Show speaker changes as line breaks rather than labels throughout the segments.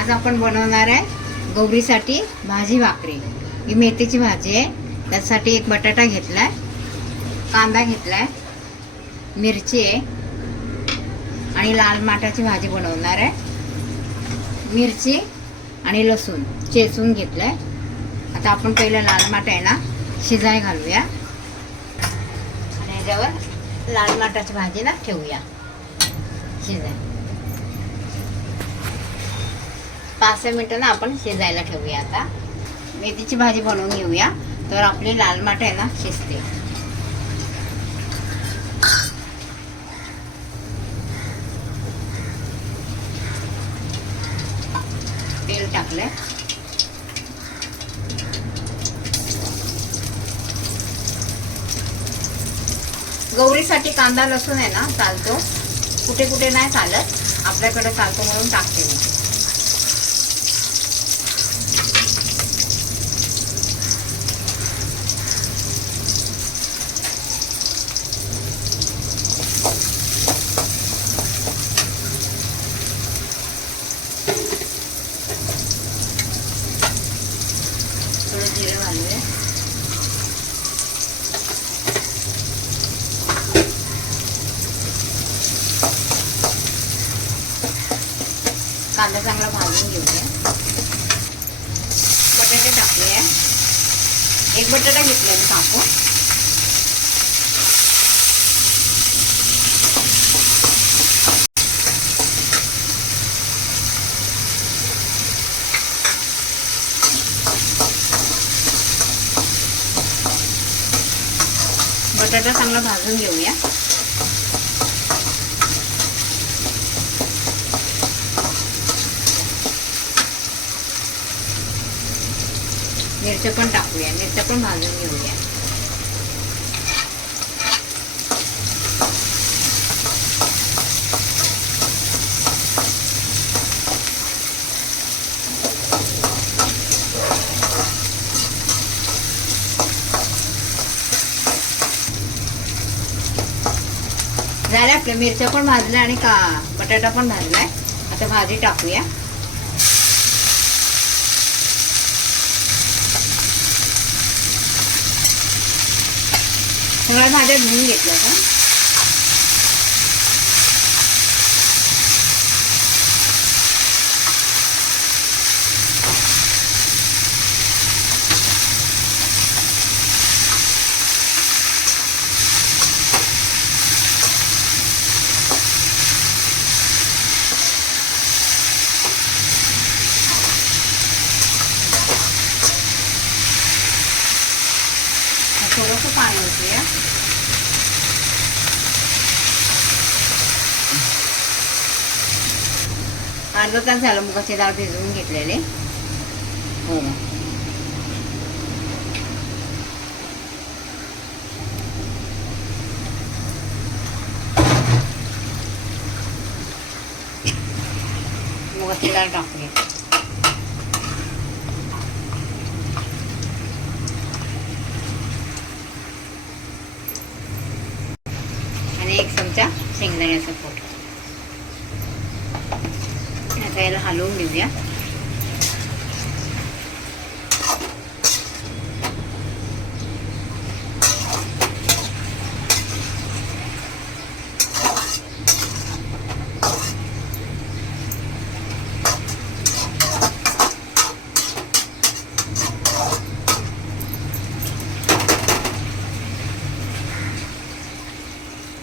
आज आपण बनवणार आहे गौरीसाठी भाजी भाकरी. ही मेथीची भाजी आहे. त्यासाठी एक बटाटा घेतला आहे कांदा घेतला आहे मिरची आहे आणि लाल माटाची भाजी बनवणार आहे. मिरची आणि लसूण चेचून घेतलं आहे आता आपण पहिलं लाल माठ आहे ना शिजाय घालूया. आणि ह्याच्यावर लाल माठाची भाजी ना ठेवूया. शिजाय. पाच सहा मिनिटं ना आपण शिजायला ठेवूया आता. मेथीची भाजी बनवून घेऊया. तर आपली लाल माठ आहे ना शिजते. तेल टाकलंय. गौरीसाठी कांदा लसूण आहे ना चालतो. कुठे कुठे नाही चालत. आपल्याकडे चालतो म्हणून टाकते मी थोडं जिरं घालूया कांदा चांगला भाजून घेऊया बटाटे टाकूया एक बटाटा घेतला मी कापून बटाटा चांगला भाजून घेऊया. मिरच्या पण टाकूया मिरच्या पण भाजून घेऊया. झाल्या आपल्या मिरच्या पण भाजल्या आणि का बटाटा पण भाजलाय. आता भाजी टाकूया. सगळ्या भाज्या धुवून घेतल्या का थोडंसं पाणी होतं अर्धा तास झालं मुगाची डाळ भिजवून घेतलेले हो मुगाची डाळ टाकूया आणि एक चमचा शेंगदाण्याचा पोट आता याला हलवून घेऊया.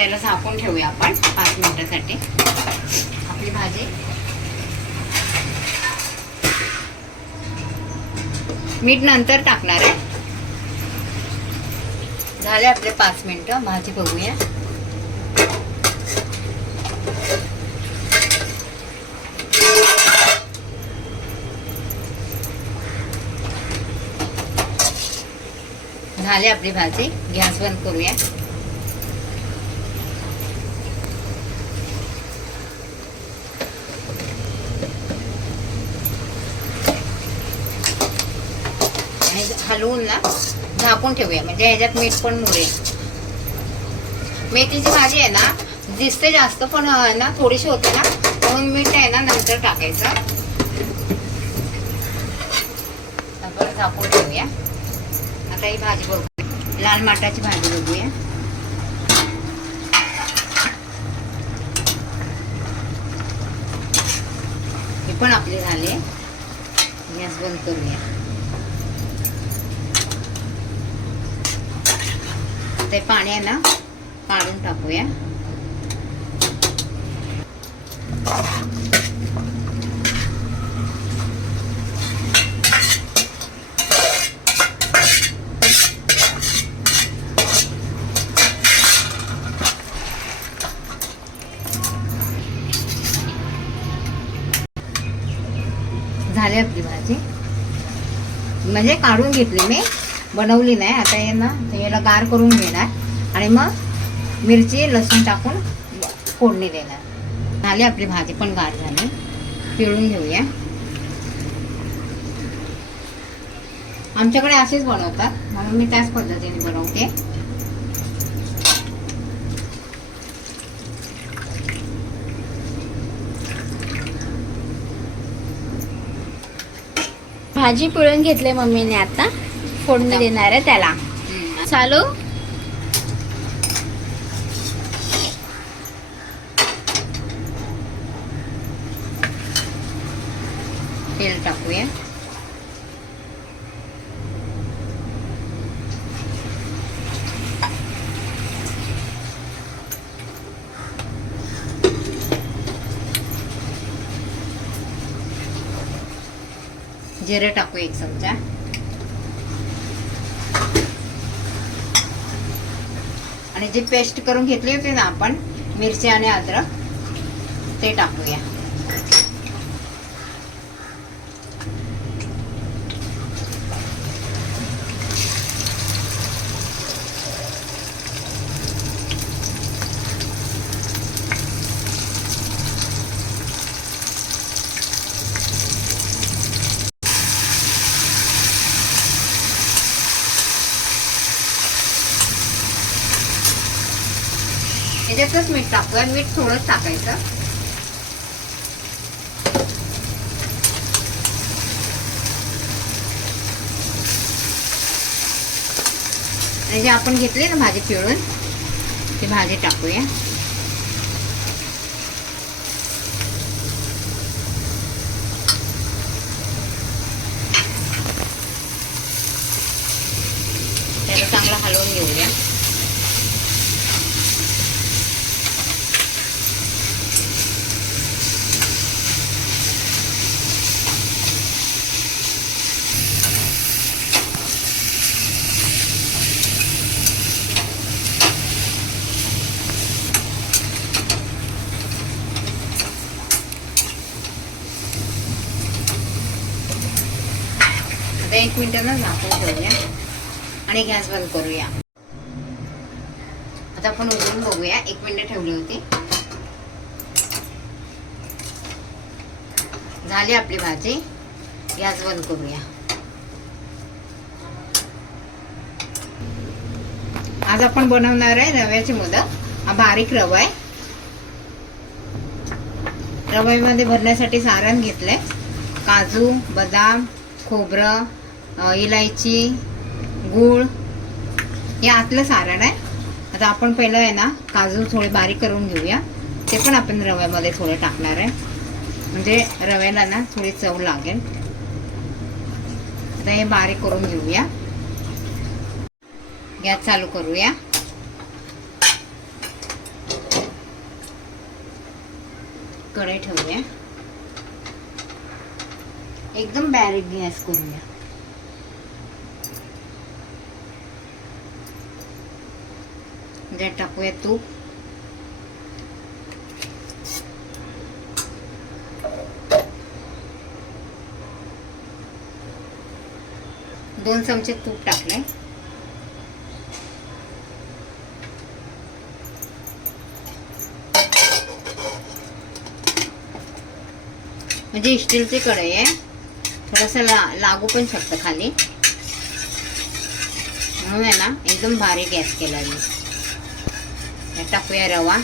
त्याला झाकून ठेवूया आपण पाच मिनिटासाठी. आपली भाजी. मीठ नंतर टाकणार आहे. झाले आपले पाच मिनिटं. भाजी बघूया. झाले आपली भाजी. गॅस बंद करूया आणि हलवून ना झाकून ठेवूया. म्हणजे ह्याच्यात मीठ पण मुरेल. मेथीची भाजी आहे ना दिसते जास्त पण ना थोडीशी होते ना म्हणून मीठ आहे ना नंतर टाकायचं. झाकून ठेवूया. आता ही भाजी बघू. लाल माटाची भाजी बघूया. ही पण आपली झाली. गॅस बंद करूया. ते पाणी आहे ना काढून टाकूया. झाली आपली भाजी. म्हणजे काढून घेतली मी. बनवली नाही. आता हे ना याला गार करून घेणार आणि मग मिरची लसूण टाकून फोडणी देणार. झाली आपली भाजी पण गार झाली. पिळून घेऊया. आमच्याकडे असेच बनवतात. म्हणून मी त्याच पद्धतीने बनवते.
भाजी पिळून घेतली मम्मीने आता. फोडणी देणार आहे त्याला. चालू?
तेल टाकूया. जिरे टाकू एक चमचा. आणि जी पेस्ट करून घेतली होती ना आपण मिरची आणि अद्रक ते टाकूया. त्याच्यातच मीठ टाकूया. मीठ थोडंच टाकायचं. आणि जे आपण घेतली ना भाजी पिळून ती भाजी टाकूया. त्याला चांगला हलवून घेऊया आता एक मिनिटानं झाकून ठेवूया आणि गॅस बंद करूया. आता आपण उघडून बघूया. एक मिनिट ठेवली होती. झाली आपली भाजी. गॅस बंद करूया. आज आपण बनवणार आहे रव्याचे मोदक हा बारीक रवा आहे. रव्यामध्ये भरण्यासाठी सारण घेतलंय. काजू बदाम खोबरं इलायची गूळ. हे आतलं सारण आहे. आता आपण पहिलं आहे ना काजू थोडे बारीक करून घेऊया. ते पण आपण रव्यामध्ये थोडं टाकणार आहे. म्हणजे रव्याला ना थोडी चव लागेल. आता हे बारीक करून घेऊया. गॅस चालू करूया. कढई ठेवूया. एकदम बारीक गॅस करूया. त्यात टाकूया तूप. दोन चमचे तूप टाकले म्हणजे स्टीलची कढई आहे. थोडंसं ला लागू पण शकतं खाली. म्हणून आहे ना एकदम भारी गॅस केला मी. टाकूया रवा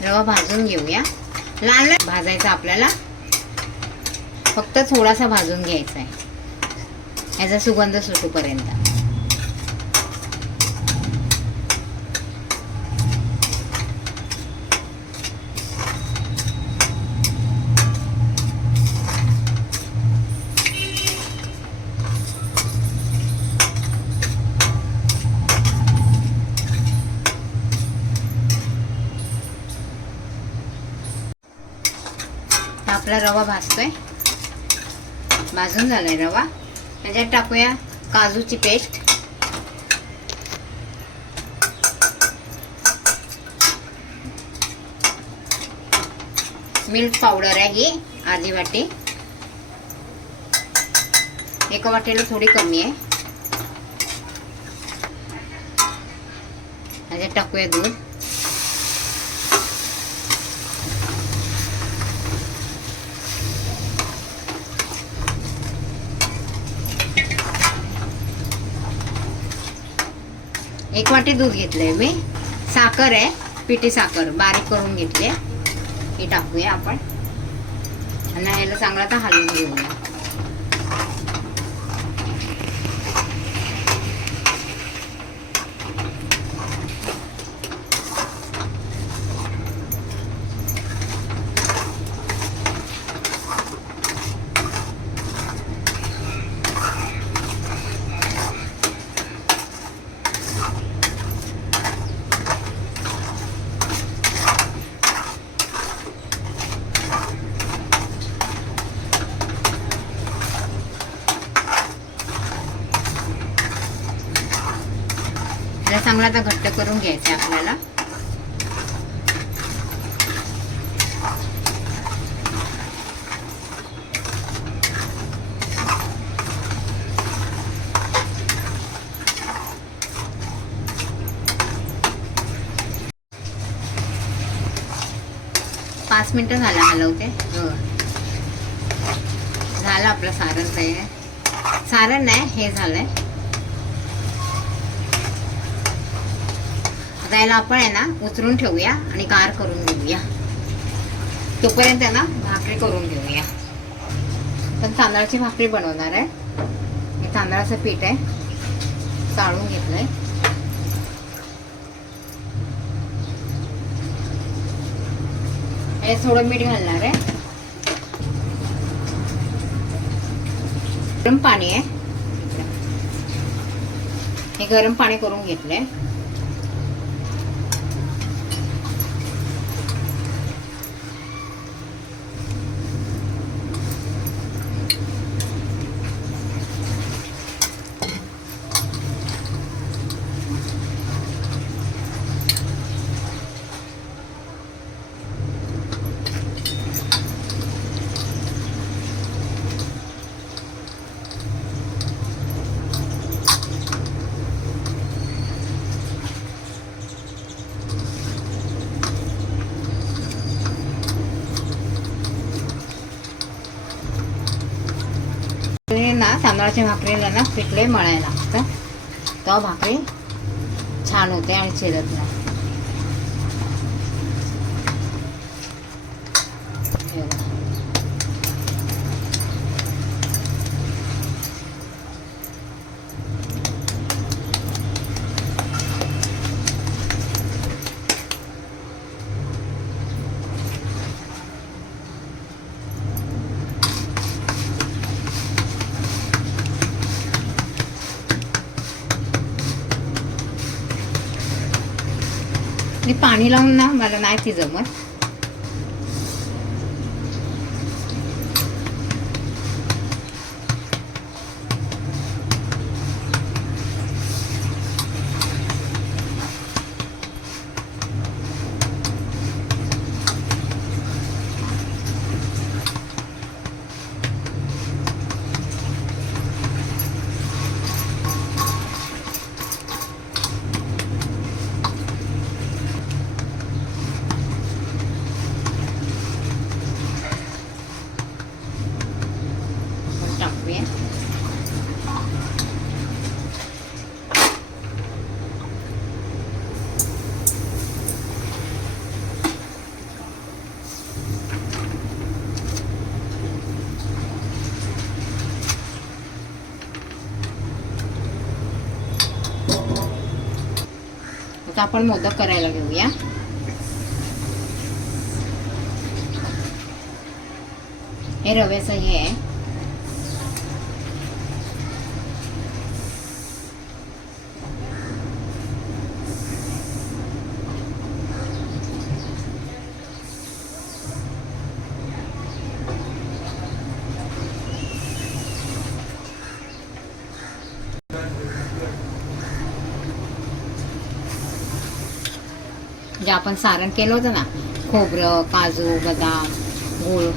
रवा भाजून घेऊया. लाल लाल भाजायचा आपल्याला. फक्त थोडासा भाजून घ्यायचा आहे. याचा सुगंध सुटूपर्यंत. रवा भाजतोय. भाजून झालाय रवा. त्याच्यात टाकूया काजूची पेस्ट. मिल्क पावडर आहे ही अर्धी वाटी. एका वाटेला थोडी कमी आहे. त्याच्यात टाकूया दूध. एक वाटी दूध घेतलंय मी. साखर आहे पिठी साखर बारीक करून घेतली ही टाकूया आपण. आणि याला चांगला तर हलवून घेऊया. याला चांगला आता घट्ट करून घ्यायचं आहे आपल्याला. पाच मिनिटं झालं हलवते. हो. झालं आपलं सारण तयार. सारण नाही हे झालंय. आता याला आपण आहे ना उचलून ठेवूया आणि गार करून घेऊया. तोपर्यंत ना भाकरी करून घेऊया. पण तांदळाची भाकरी बनवणार आहे. हे तांदळाचं पीठ आहे. चाळून घेतलंय. हे थोडं मीठ घालणार आहे. गरम पाणी आहे. हे गरम पाणी करून घेतलंय हे ना तांदळाच्या भाकरीला ना पिठले मळायला लागतं. तेव्हा भाकरी छान होते आणि चिरत नाही हे बघा. मी पाणी लावून ना मला नाही ती जमत पण टाकूया आता आपण मोदक करायला घेऊया. हे रव्याचं हे आहे जे आपण सारण केलं होतं ना खोबरं काजू बदाम गूळ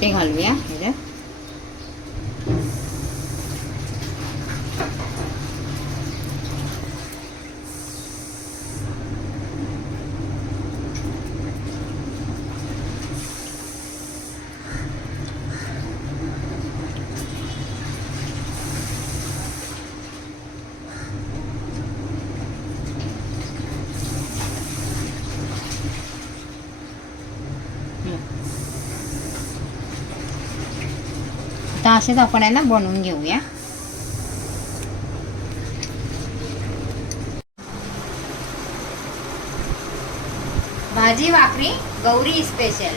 ते घालूया ह्याच्यात आता असेच आपण आहे ना बनवून घेऊया. भाजी भाकरी गौरी स्पेशल